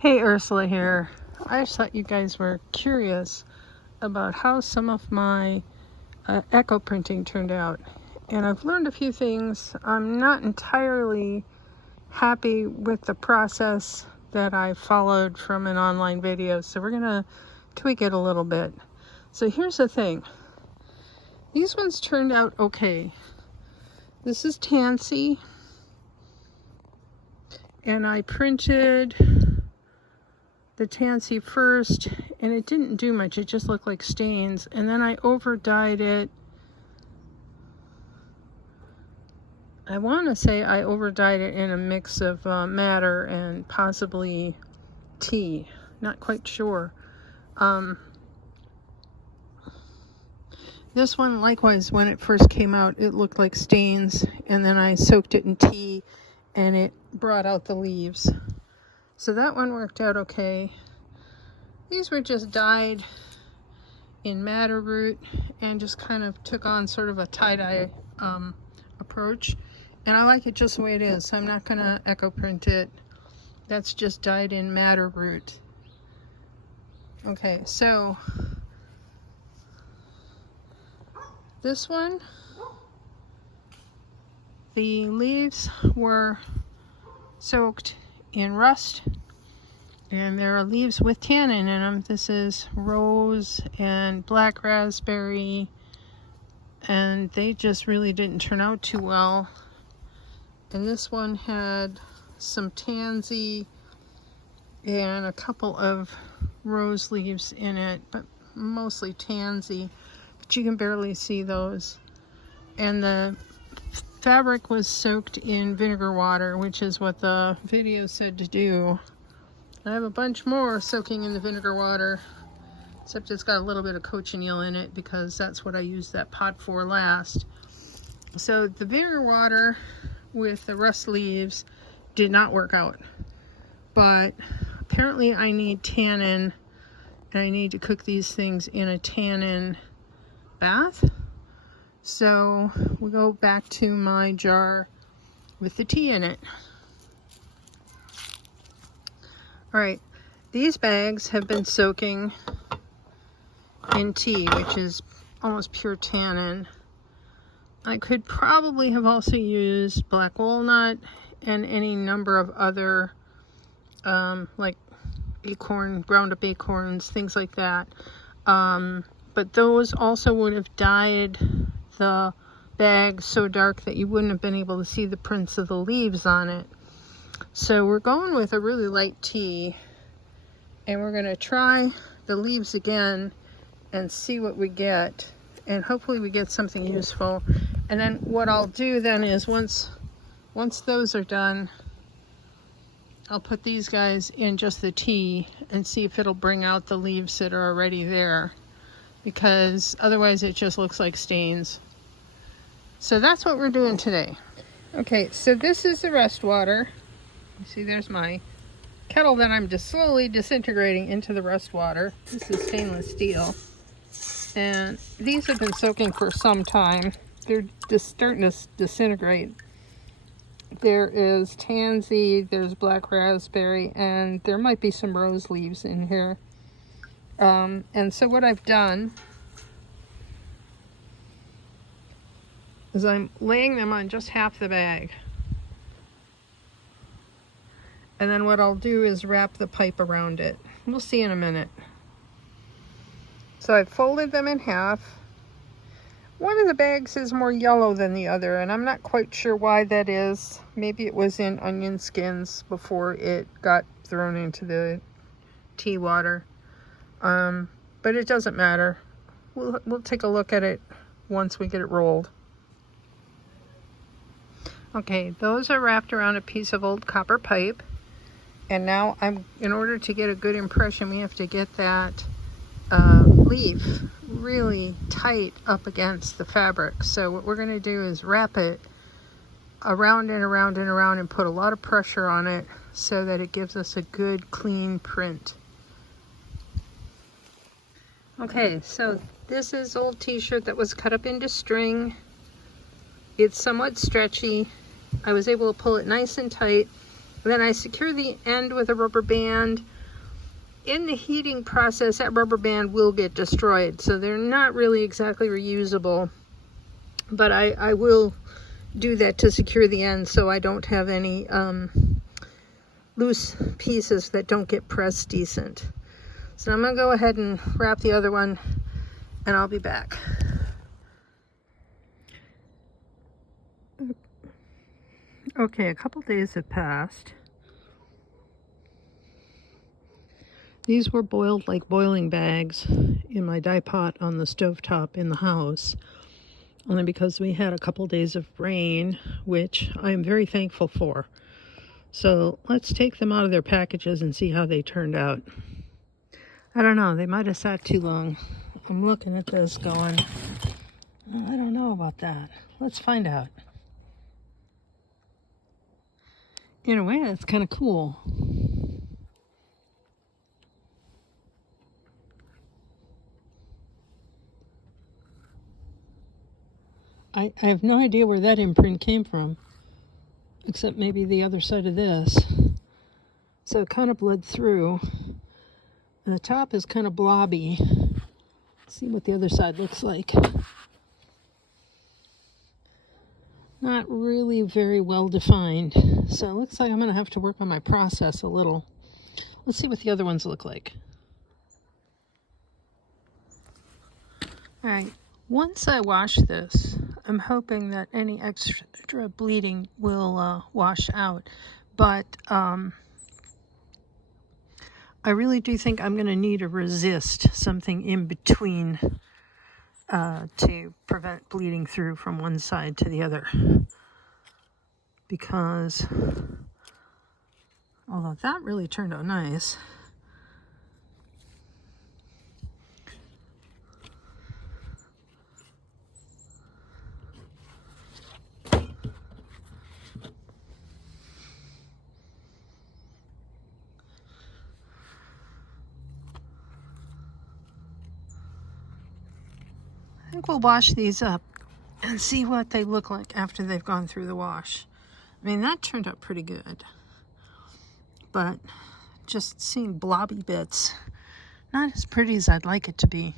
Hey, Ursula here. I just thought you guys were curious about how some of my echo printing turned out. And I've learned a few things. I'm not entirely happy with the process that I followed from an online video, so we're gonna tweak it a little bit. So here's the thing. These ones turned out okay. This is Tansy, and I printed the Tansy first, and it didn't do much. It just looked like stains, and then I over dyed it. I want to say I over dyed it in a mix of madder and possibly tea. Not quite sure. This one, likewise, when it first came out, it looked like stains, and then I soaked it in tea, and it brought out the leaves. So that one worked out okay. These were just dyed in madder root and just kind of took on sort of a tie-dye approach. And I like it just the way it is. I'm not going to echo print it. That's just dyed in madder root. Okay, so this one, the leaves were soaked in rust, and there are leaves with tannin in them. This is rose and black raspberry, and they just really didn't turn out too well. And this one had some tansy and a couple of rose leaves in it, but mostly tansy, but you can barely see those. And the fabric was soaked in vinegar water, which is what the video said to do. I have a bunch more soaking in the vinegar water, except it's got a little bit of cochineal in it because that's what I used that pot for last. So the vinegar water with the rust leaves did not work out, but apparently I need tannin, and I need to cook these things in a tannin bath. So we go back to my jar with the tea in it. All right, these bags have been soaking in tea, which is almost pure tannin. I could probably have also used black walnut and any number of other like acorn, ground up acorns, things like that. But those also would have dyed the bag so dark that you wouldn't have been able to see the prints of the leaves on it. So we're going with a really light tea, and we're going to try the leaves again and see what we get, and hopefully we get something useful. And then what I'll do then is once those are done, I'll put these guys in just the tea and see if it'll bring out the leaves that are already there, because otherwise it just looks like stains. So that's what we're doing today. Okay, so this is the rest water. You see, there's my kettle that I'm just slowly disintegrating into the rust water. This is stainless steel, and these have been soaking for some time. They're just starting to disintegrate. There is tansy, there's black raspberry, and there might be some rose leaves in here. And so what I've done is I'm laying them on just half the bag. And then what I'll do is wrap the pipe around it. We'll see in a minute. So I've folded them in half. One of the bags is more yellow than the other, and I'm not quite sure why that is. Maybe it was in onion skins before it got thrown into the tea water. But it doesn't matter. We'll take a look at it once we get it rolled. Okay, those are wrapped around a piece of old copper pipe. And now in order to get a good impression, we have to get that leaf really tight up against the fabric. So what we're going to do is wrap it around and around and around and put a lot of pressure on it so that it gives us a good clean print. Okay, so this is old t-shirt that was cut up into string. It's somewhat stretchy. I was able to pull it nice and tight, Then I secure the end with a rubber band. In the heating process, that rubber band will get destroyed, so they're not really exactly reusable. But I will do that to secure the end so I don't have any loose pieces that don't get pressed decent. So I'm going to go ahead and wrap the other one, and I'll be back. Okay, a couple days have passed. These were boiled like boiling bags in my dye pot on the stovetop in the house, only because we had a couple days of rain, which I am very thankful for. So let's take them out of their packages and see how they turned out. I don't know, they might have sat too long. I'm looking at this going, I don't know about that. Let's find out. In a way, that's kind of cool. I have no idea where that imprint came from, except maybe the other side of this. So it kind of bled through, and the top is kind of blobby. Let's see what the other side looks like. Not really very well defined, so it looks like I'm going to have to work on my process a little. Let's see what the other ones look like. Alright, once I wash this, I'm hoping that any extra bleeding will wash out, but I really do think I'm going to need a resist, something in between, to prevent bleeding through from one side to the other. Because, although that really turned out nice, I think we'll wash these up and see what they look like after they've gone through the wash. I mean, that turned out pretty good, but just seeing blobby bits, not as pretty as I'd like it to be.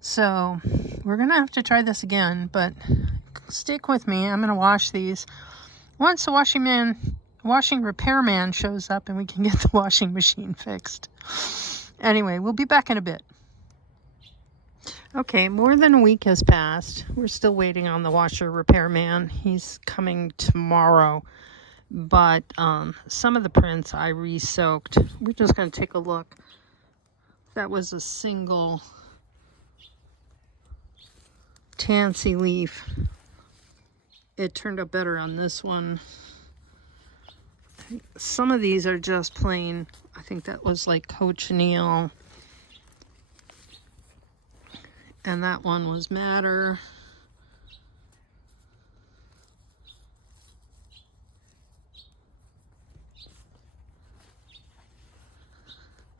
So we're gonna have to try this again, but stick with me. I'm gonna wash these. Once the washing repairman shows up and we can get the washing machine fixed. Anyway, we'll be back in a bit. Okay, more than a week has passed. We're still waiting on the washer repairman. He's coming tomorrow. But some of the prints I re-soaked. We're just going to take a look. That was a single tansy leaf. It turned out better on this one. Some of these are just plain. I think that was like cochineal. And that one was madder.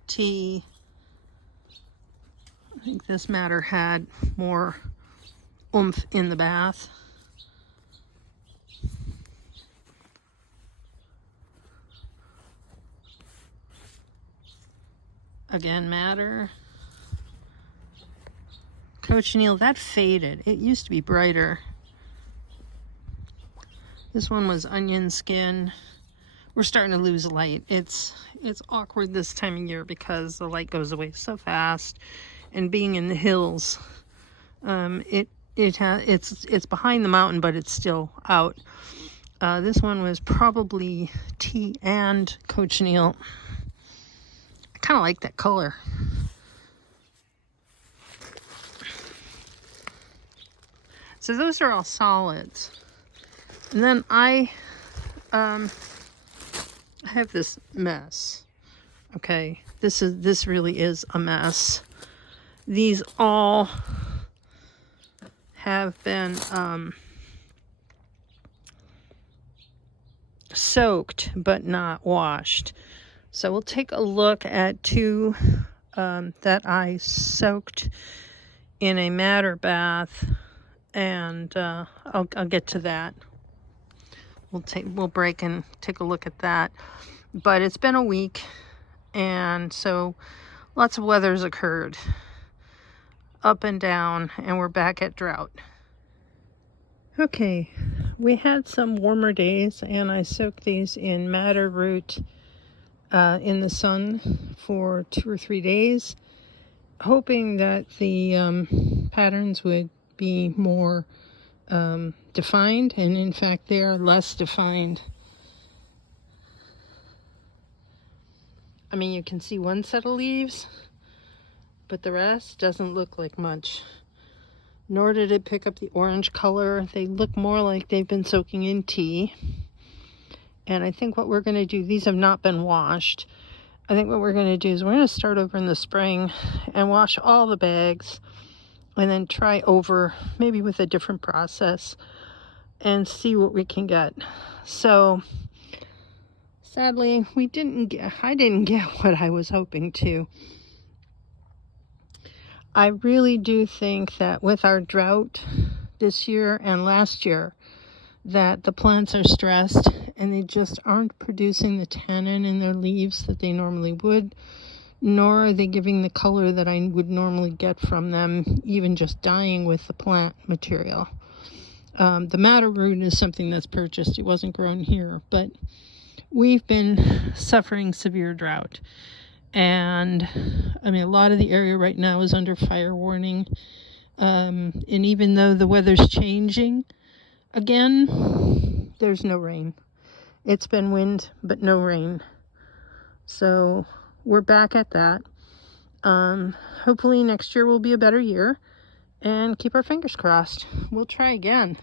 Tea. I think this madder had more oomph in the bath. Again, madder. Cochineal, that faded. It used to be brighter. This one was onion skin. We're starting to lose light. It's awkward this time of year because the light goes away so fast, and being in the hills, it's behind the mountain, but it's still out. This one was probably tea and cochineal. I kind of like that color. So those are all solids. And then I have this mess. Okay, this really is a mess. These all have been soaked but not washed. So we'll take a look at two that I soaked in a madder bath, and I'll get to that. we'll break and take a look at that. But it's been a week, and so lots of weather's occurred up and down, and we're back at drought. Okay, we had some warmer days, and I soaked these in madder root in the sun for 2 or 3 days, hoping that the patterns would be more defined, and in fact they are less defined. I mean, you can see one set of leaves, but the rest doesn't look like much. Nor did it pick up the orange color. They look more like they've been soaking in tea. And I think what we're going to do, these have not been washed. I think what we're going to do is we're going to start over in the spring and wash all the bags and then try over, maybe with a different process, and see what we can get. So sadly, I didn't get what I was hoping to. I really do think that with our drought this year and last year, that the plants are stressed and they just aren't producing the tannin in their leaves that they normally would, nor are they giving the color that I would normally get from them, even just dyeing with the plant material. The madder root is something that's purchased. It wasn't grown here, but we've been suffering severe drought. And I mean, a lot of the area right now is under fire warning. And even though the weather's changing again, there's no rain. It's been wind, but no rain. So we're back at that. Hopefully next year will be a better year, and keep our fingers crossed. We'll try again.